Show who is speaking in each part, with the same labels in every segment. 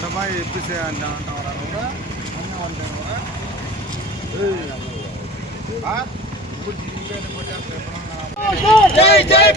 Speaker 1: அந்த மாதிரி
Speaker 2: எப்படி செய்யறாங்க வராங்க ஜெய்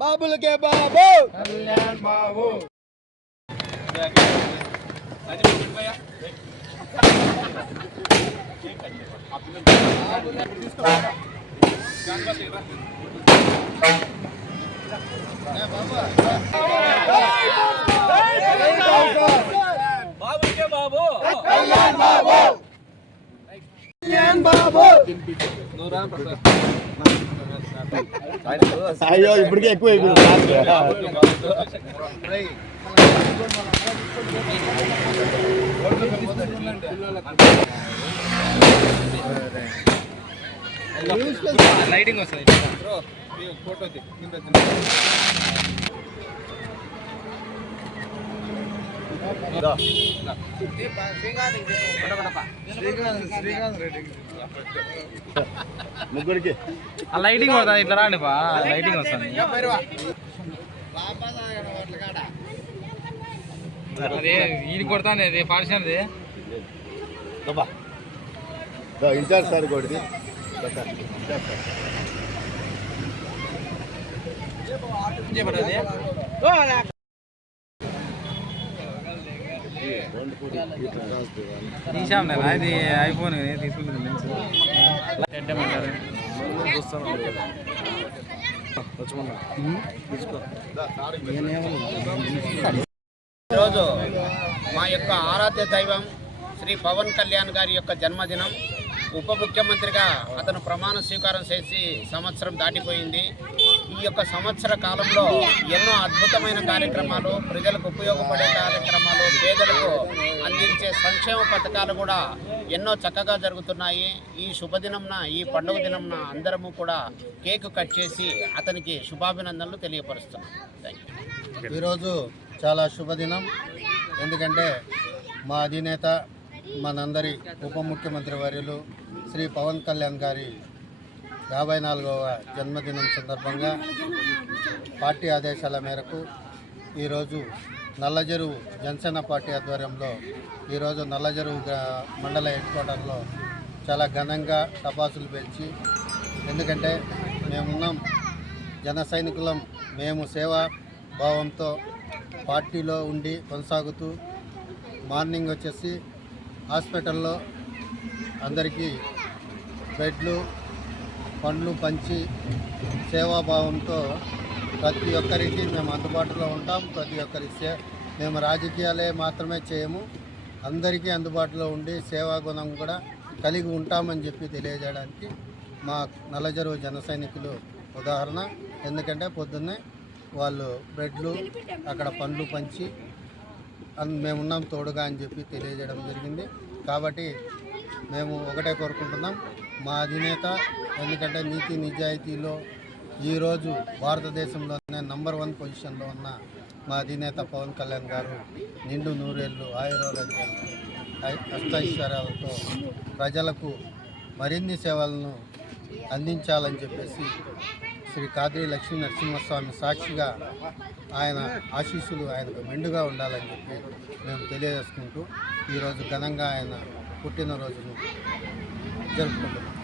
Speaker 1: బాబులకే బాబు.
Speaker 2: కళ్యాణ్ బాబు.
Speaker 1: కళ్యాణ్
Speaker 3: అయ్యో ఇప్పటికే ఎక్కువ అయిపోయింది.
Speaker 2: లైటింగ్ వస్తుంది. ఫోటో
Speaker 1: శ్రీకాంత్ శ్రీకాంత్ రెడ్డి
Speaker 3: ముగ్గురికి
Speaker 2: ఆ లైటింగ్ వస్తుంది ఇట్లా రాండి బా లైటింగ్ వస్తుంది అదే ఈయన కొడతాను అది ఫార్షన్ అది
Speaker 3: ఇన్ఛార్జ్ సార్
Speaker 2: తీసాం నేను అది ఐఫోన్ తీసుకుంటుంది లెన్స్ పెట్టమంటారు
Speaker 4: ఈరోజు మా యొక్క ఆరాధ్య దైవం శ్రీ పవన్ కళ్యాణ్ గారి యొక్క జన్మదినం. ఉప ముఖ్యమంత్రిగా అతను ప్రమాణ స్వీకారం చేసి సంవత్సరం దాటిపోయింది. ఈ యొక్క సంవత్సర కాలంలో ఎన్నో అద్భుతమైన కార్యక్రమాలు ప్రజలకు ఉపయోగపడే కార్యక్రమాలు పేదలకు అందించే సంక్షేమ పథకాలు కూడా ఎన్నో చక్కగా జరుగుతున్నాయి. ఈ శుభదినంన ఈ పండుగ దినంన అందరము కూడా కేక్ కట్ చేసి అతనికి శుభాభినందనలు తెలియపరుస్తున్నాం.
Speaker 5: ఈరోజు చాలా శుభదినం. ఎందుకంటే మా అధినేత మనందరి ఉప ముఖ్యమంత్రి వర్యులు శ్రీ పవన్ కళ్యాణ్ గారి యాభై నాలుగవ జన్మదినం సందర్భంగా పార్టీ ఆదేశాల మేరకు ఈరోజు నల్లజరువు జనసేన పార్టీ ఆధ్వర్యంలో ఈరోజు నల్లజరువు మండల హెడ్ క్వార్టర్లో చాలా ఘనంగా టపాసులు పెంచి ఎందుకంటే మేమున్నాం జన సైనికులం మేము సేవా భావంతో పార్టీలో ఉండి కొనసాగుతూ మార్నింగ్ వచ్చేసి హాస్పిటల్లో అందరికీ బెడ్లు పండ్లు పంచి సేవాభావంతో ప్రతి ఒక్కరికి మేము అందుబాటులో ఉంటాం. ప్రతి ఒక్కరి మేము రాజకీయాలే మాత్రమే చేయము. అందరికీ అందుబాటులో ఉండి సేవా గుణం కూడా కలిగి ఉంటామని చెప్పి తెలియజేయడానికి మా నలజరు జన సైనికులు ఉదాహరణ. ఎందుకంటే పొద్దున్నే వాళ్ళు బ్రెడ్లు అక్కడ పండ్లు పంచి మేమున్నాం తోడుగా అని చెప్పి తెలియజేయడం జరిగింది. కాబట్టి మేము ఒకటే కోరుకుంటున్నాం. మా అధినేత ఎందుకంటే నీతి నిజాయితీలో ఈరోజు భారతదేశంలోనే నంబర్ వన్ పొజిషన్లో ఉన్న మా అధినేత పవన్ కళ్యాణ్ గారు నిండు నూరేళ్ళు ఆయురోగ్యాలు అష్టైశ్వర్యాలతో ప్రజలకు మరిన్ని సేవలను అందించాలని చెప్పేసి శ్రీ కాద్రి లక్ష్మీ నరసింహస్వామి సాక్షిగా ఆయన ఆశీస్సులు ఆయనకు మెండుగా ఉండాలని చెప్పి మేము తెలియజేసుకుంటూ ఈరోజు ఘనంగా ఆయన పుట్టినరోజును జరుపుకుంటున్నాం.